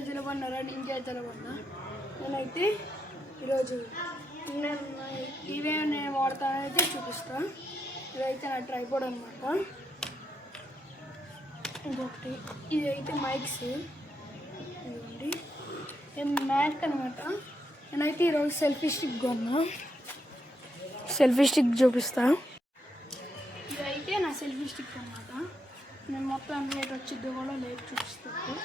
చేతిలో పడినా రన్నింగ్ చేతిలో పడినా నేనైతే ఈరోజు ఇవే నేను వాడతానైతే చూపిస్తాను. ఇదైతే నా ట్రైపోడ్ అనమాట. ఇంకొకటి ఇదైతే మైక్స్, ఇదిగోండి మ్యాక్ అనమాట. నేనైతే ఈరోజు సెల్ఫీ స్టిక్ కొన్నా. సెల్ఫీ స్టిక్ చూపిస్తా. ఇదైతే నా సెల్ఫీ స్టిక్ అనమాట. నేను మొత్తం లేట్ వచ్చిద్దో కూడా లేట్ చూపిస్తాను.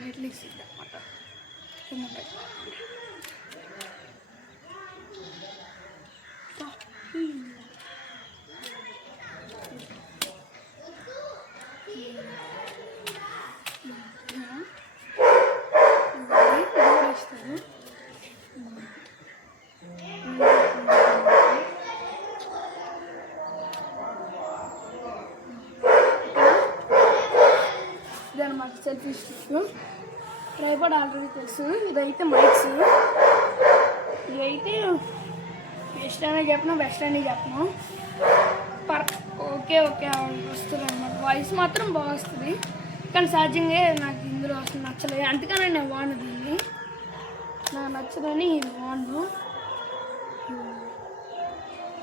నెట్ఫ్లిక్స్ అనమాట. ఇదన్నమాట సెల్ఫీ స్టిక్. ట్రైపాడ్ ఆల్రెడీ తెలుసు. ఇదైతే మైక్స్. ఇదైతే బెస్ట్ అనే చెప్పినా బెస్ట్ అని చెప్పను. ఓకే వస్తుంది అనమాట. వాయిస్ మాత్రం బాగా వస్తుంది, కానీ ఛార్జింగే నాకు ఇందులో అసలు నచ్చలేదు. అందుకనే నేను వాడను దీన్ని. నాకు నచ్చదని ఇది వాడను.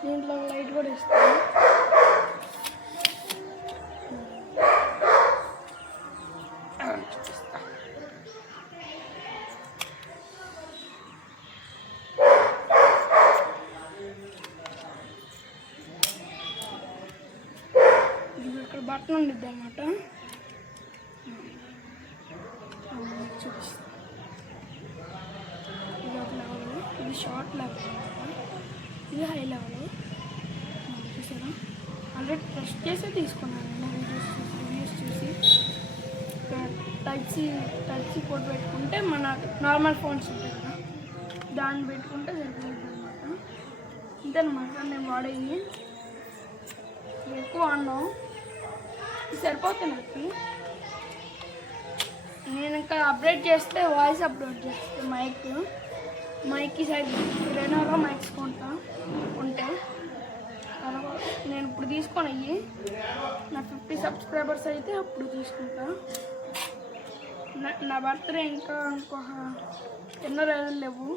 దీంట్లో లైట్ కూడా ఇస్తాను. ఇక్కడ బటన్ ఉండిద్ది అన్నమాట. చూపిస్తాను. ఇది ఒక లెవెల్, ఇది షార్ట్ లెవెల్ అనమాట. ఇది హై లెవెల్. చూసారా, ఆల్రెడీ టెస్ట్ చేసే తీసుకున్నాను నేను. రివ్యూస్ చూసి టచ్ సి కోడ్ పెట్టుకుంటే మన నార్మల్ ఫోన్స్ ఉంటాయి కదా, దాన్ని పెట్టుకుంటే సరిపోతుంది అనమాట. ఇంతనమాట నేను వాడేది. ఎక్కువ వాడినాం, ఇది సరిపోతుంది నాకు. నేను ఇంకా అప్డేట్ చేస్తే వాయిస్ అప్లోడ్ చేస్తే మైక్కి సైడ్ రెనోలో మైక్స్ ఉంటే నేను ఇప్పుడు తీసుకొని నా 50 సబ్స్క్రైబర్స్ అయితే అప్పుడు తీసుకుంటా. నా బర్త్డే ఇంకొక ఎన్నో రోజులు లేవు,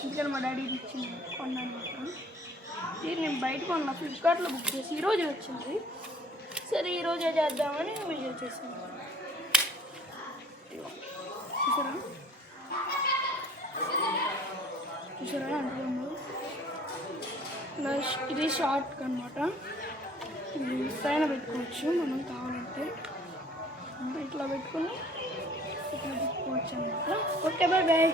అందుకని మా డాడీ ఇచ్చింది కొన్నానమాట. ఇది నేను బయట కొన్నా, ఫ్లిప్కార్ట్లో బుక్ చేసి ఈరోజు వచ్చింది. సరే ఈరోజే చేద్దామని వీడియో చేసాను. చూసారా అంటున్నాను. ఇది షార్ట్ అనమాట. ఇది పైన పెట్టుకోవచ్చు మనం కావాలంటే. ఇట్లా పెట్టుకుని ఇట్లా పెట్టుకోవచ్చు అనమాట. Okay, bye bye.